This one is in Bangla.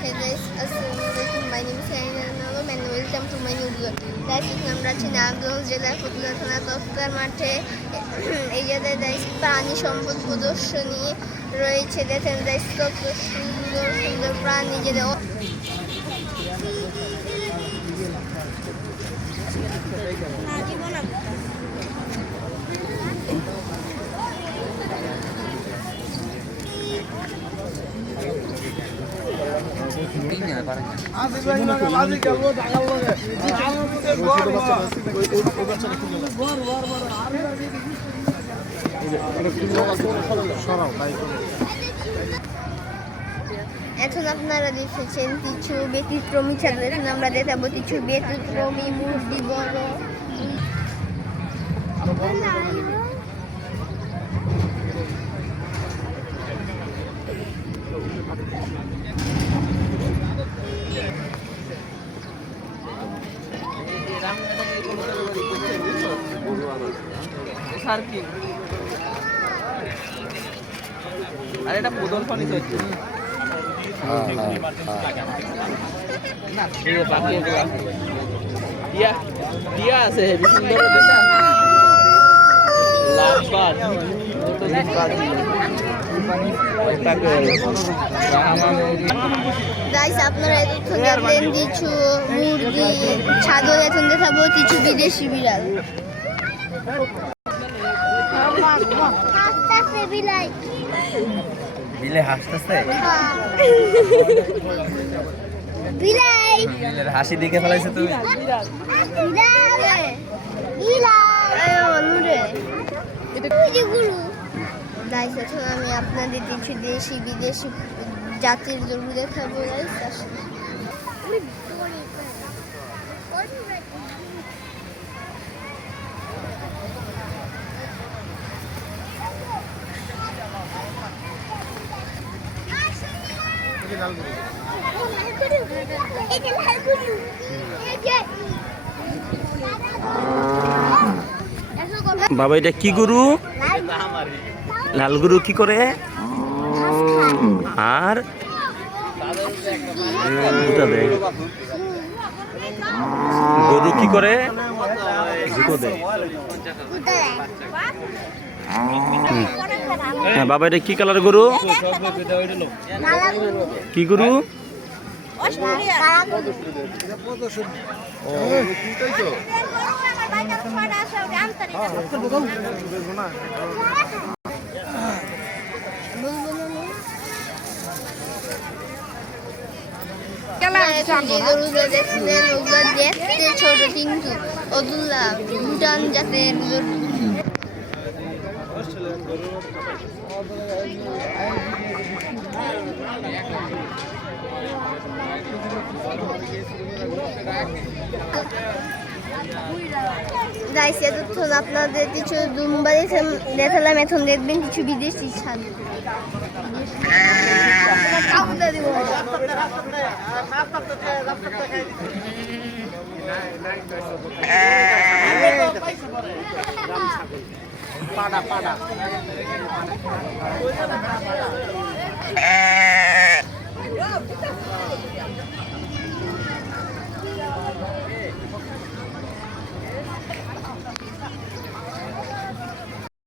Hey guys, Assalamualaikum. My name is Aina Nalom and welcome to my new vlog. Guys, আমরা আছি নারায়ণগঞ্জ জেলার ফতুল্লা থানা তফতার মাঠে। এই জায়গায় গাইস প্রাণী সম্পদ প্রদর্শনী রয়েছে। দেখেন গাইস কত সুন্দর সুন্দর প্রাণী যেটা এখন আপনারা দেখেছেন কিছু ব্যতিক্রমী ছাগল। এখন আমরা দেখাবো কিছু ব্যতিক্রমী মুরগি বড় আরে এটা প্রদর্শনী চলছে টিয়া আছে হেবি সুন্দর লাভবাদ গাইস আপনারা এখন দেখলেন কিছু মুরগি ছাগল। এখন দেখাবো কিছু বিদেশি বিড়াল। বিলে হাসতেছে বিলাই বিলের হাসি দেখে ফেলাইছে তুমি গাইস এখন আমি আপনাদের কিছু দেশি বিদেশি জাতির গরু দেখাবো। গাইস বাবা এটা কি গরু? লাল গরু কি করে? আর গরু কি করে? জুতো দেয়। হ্যাঁ বাবা এটা কি কালার গরু? কি গরু? দেখতে ছোট কিন্তু ওগুলা ভুটান জাতের গাইস এতক্ষণ আপনাদের কিছু দুম্বা দেখালাম। এখন দেখবেন কিছু বিদেশি ছাগল। পাড়া পাড়া